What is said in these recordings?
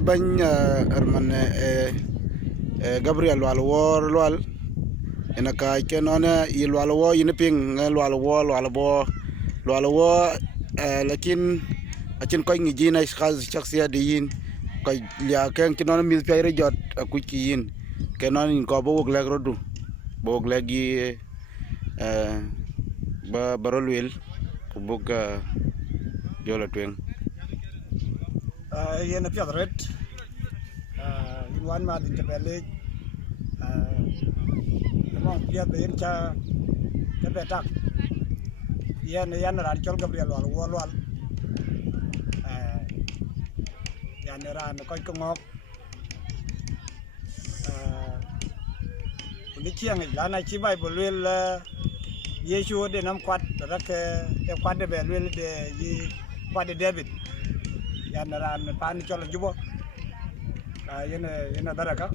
ban arman Gabriel wal war wal ina ka ke nona il wal wo ina ping wal wo lakin achin ko ngi jina shakhsiya de yin ko ya ken ke nona mi payre jot ku ki yin ke non ko bo lek rodu bo legi ba barolwel ku boga jola twen yena piadret in wan ma din tabele mong piad ben cha betak yan ran chol Gabriel wal yan ran ko ngok ni chiang la na chi bai bolwel Yesu de nam kwat rak e kwat de belwel de yi kwat de David yan ran pan chol jubo yana daraka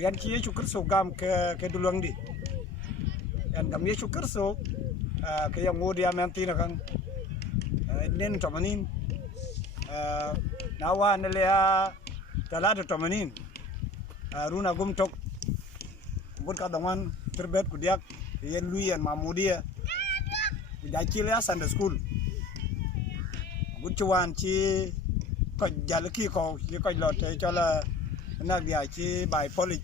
yan ki Yesu Kristo gam ke dulung di yan gam Yesu Kristo ke yang ngodi amanti na kang nen tomanin nawa nalea talata tomanin runa gumtok bud ka dangan terbet kudiak yen luyan mamudia jakile Sunday school bud cuan ci ko jalki ko ci ko lote chola na dia ci bay poli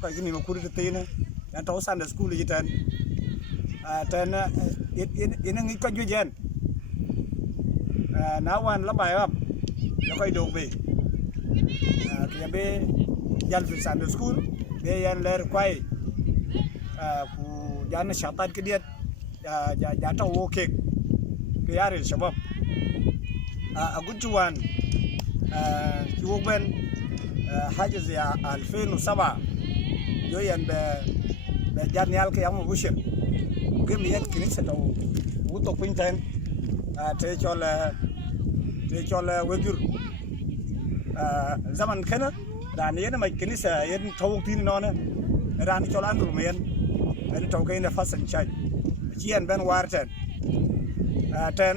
ko ni ma kuri tine na to Sunday school yitan tan ina ngi ko jujen na wan la bay ab la koy do be ke be jal fi Sunday school be yan ler kwai ku jana shatat ke dia jata wo ke yare shabab agujuan يوبن حاجز يا 2007 يوين بجانيال كيام بوشر قم ين كنيسة أو وطو كوينتين تيجول وجر زمن كنا راني ين ما كنيسة ين توقتين نونا راني تول أندرو مين ين توقين فاسن شاي جيان بن وارتن تن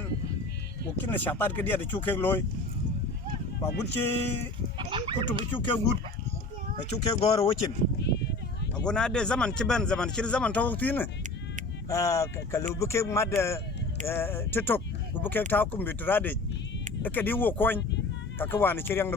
وكنا شاطر كديه تشوكي لوي bagunci kutu bicuke gud bicuke goro wocin agona de zaman ciban zaman tawtina kalu buke mad tiktok buke ta computer de ke di wo koñ ka ka wani cirang